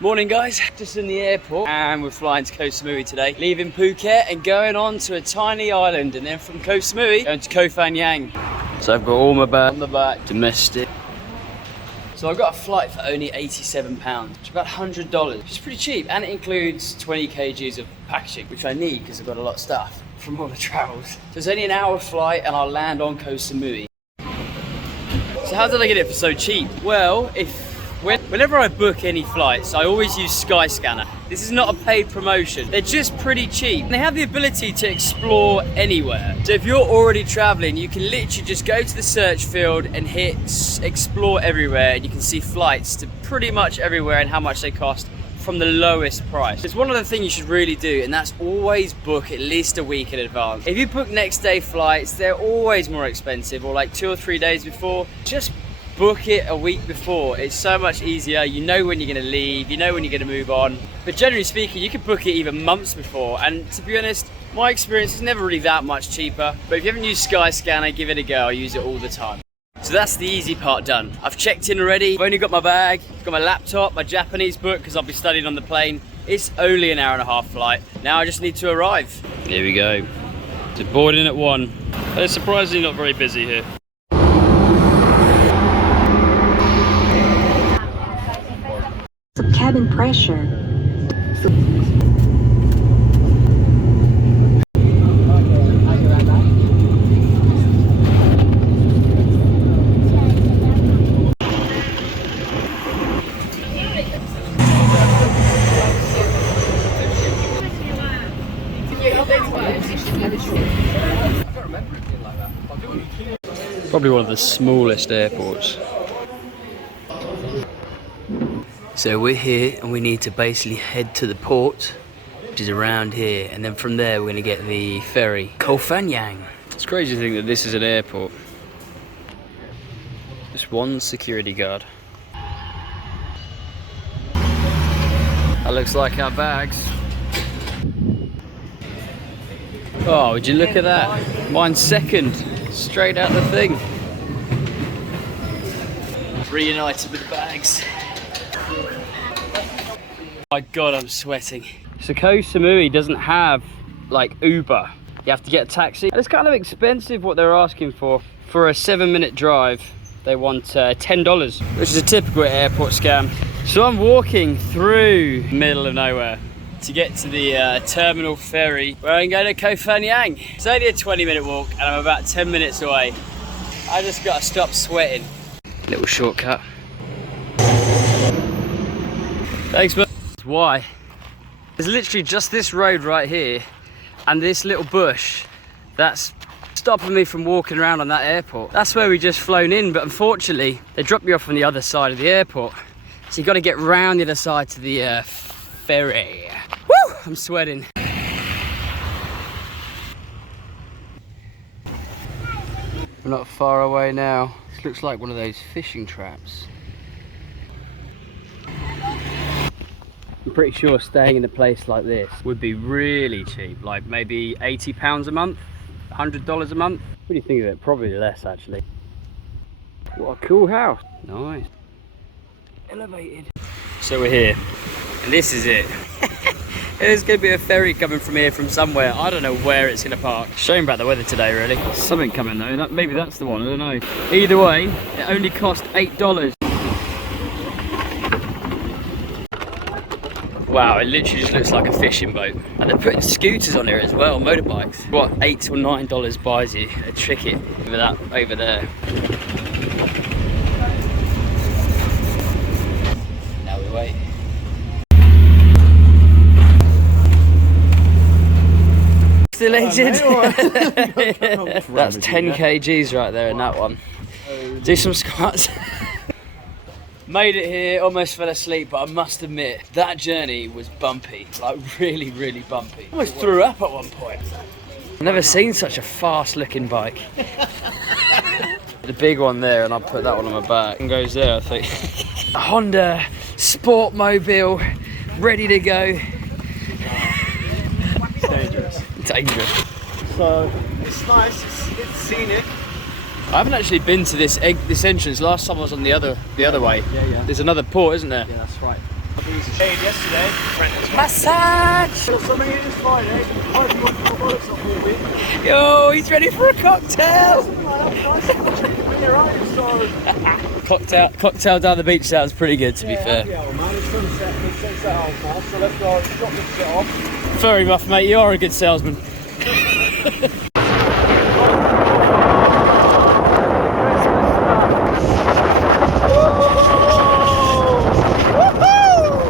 Morning guys, just in the airport and we're flying to Koh Samui today. Leaving Phuket and going on to a tiny island, and then from Koh Samui going to Koh Phangan. So I've got all my bag on the back, domestic. So I got a flight for only £87, which is about $100, which is pretty cheap, and it includes 20 kgs of packaging, which I need because I've got a lot of stuff from all the travels. So it's only an hour flight and I'll land on Koh Samui. So how did I get it for so cheap? Well, whenever I book any flights, I always use Skyscanner. This is not a paid promotion. They're just pretty cheap. And they have the ability to explore anywhere. So if you're already traveling, you can literally just go to the search field and hit explore everywhere, and you can see flights to pretty much everywhere and how much they cost from the lowest price. There's one other thing you should really do, and that's always book at least a week in advance. If you book next day flights, they're always more expensive, or like 2 or 3 days before. Just book it a week before. It's so much easier. You know when you're going to leave, you know when you're going to move on. But generally speaking, you can book it even months before, and to be honest, my experience is never really that much cheaper. But if you haven't used Skyscanner, give it a go. I use it all the time. So that's the easy part done. I've checked in already. I've only got my bag, got my laptop, my Japanese book because I'll be studying on the plane. It's only an hour and a half flight. Now I just need to arrive. Here we go. So boarding at 1. It's surprisingly not very busy here. Cabin pressure. Probably one of the smallest airports. So we're here and we need to basically head to the port, which is around here, and then from there we're going to get the ferry. Koh Phangan. It's crazy to think that this is an airport. Just one security guard. That looks like our bags. Oh, would you look at that? Mine's second, straight out the thing. Reunited with bags. My God, I'm sweating. So Koh Samui doesn't have like Uber. You have to get a taxi. And it's kind of expensive what they're asking for. For a 7-minute drive, they want $10, which is a typical airport scam. So I'm walking through the middle of nowhere to get to the terminal ferry where I'm going to Koh Phangan. It's only a 20-minute walk and I'm about 10 minutes away. I just got to stop sweating. Little shortcut. Thanks, man. Why? There's literally just this road right here and this little bush that's stopping me from walking around on that airport. That's where we just flown in, but unfortunately they dropped me off on the other side of the airport. So you got to get round the other side to the ferry. Woo! I'm sweating. We're not far away now. This looks like one of those fishing traps. I'm pretty sure staying in a place like this would be really cheap, like maybe £80 a month, $100 a month. What do you think of it? Probably less actually. What a cool house. Nice. Elevated. So we're here, and this is it. There's going to be a ferry coming from here from somewhere. I don't know where it's going to park. Shame about the weather today really. Something coming though, maybe that's the one, I don't know. Either way, it only cost $8. Wow, it literally just looks like a fishing boat. And they're putting scooters on here as well, motorbikes. What, $8 or $9 buys you a ticket over that over there. Now we wait. Still aged. That's 10 kgs right there in that one. Do some squats. Made it here, almost fell asleep, but I must admit, that journey was bumpy, like really, really bumpy. Almost threw up at one point. I've never seen such a fast looking bike. The big one there, and I'll put that one on my back. And goes there, I think. A Honda Sport Mobile, ready to go. It's dangerous. Dangerous. So, it's nice, it's scenic. I haven't actually been to this entrance. Last time I was on the other way. Yeah. There's another port, isn't there? Yeah, that's right. He was shade yesterday. Massage! There's something in this Friday. Hope you want your bollocks off all week. Yo, he's ready for a cocktail! Cocktail down the beach sounds pretty good, to be fair. Yeah, man, it's sunset out now, so let's go drop this shit off. Very rough, mate. You are a good salesman.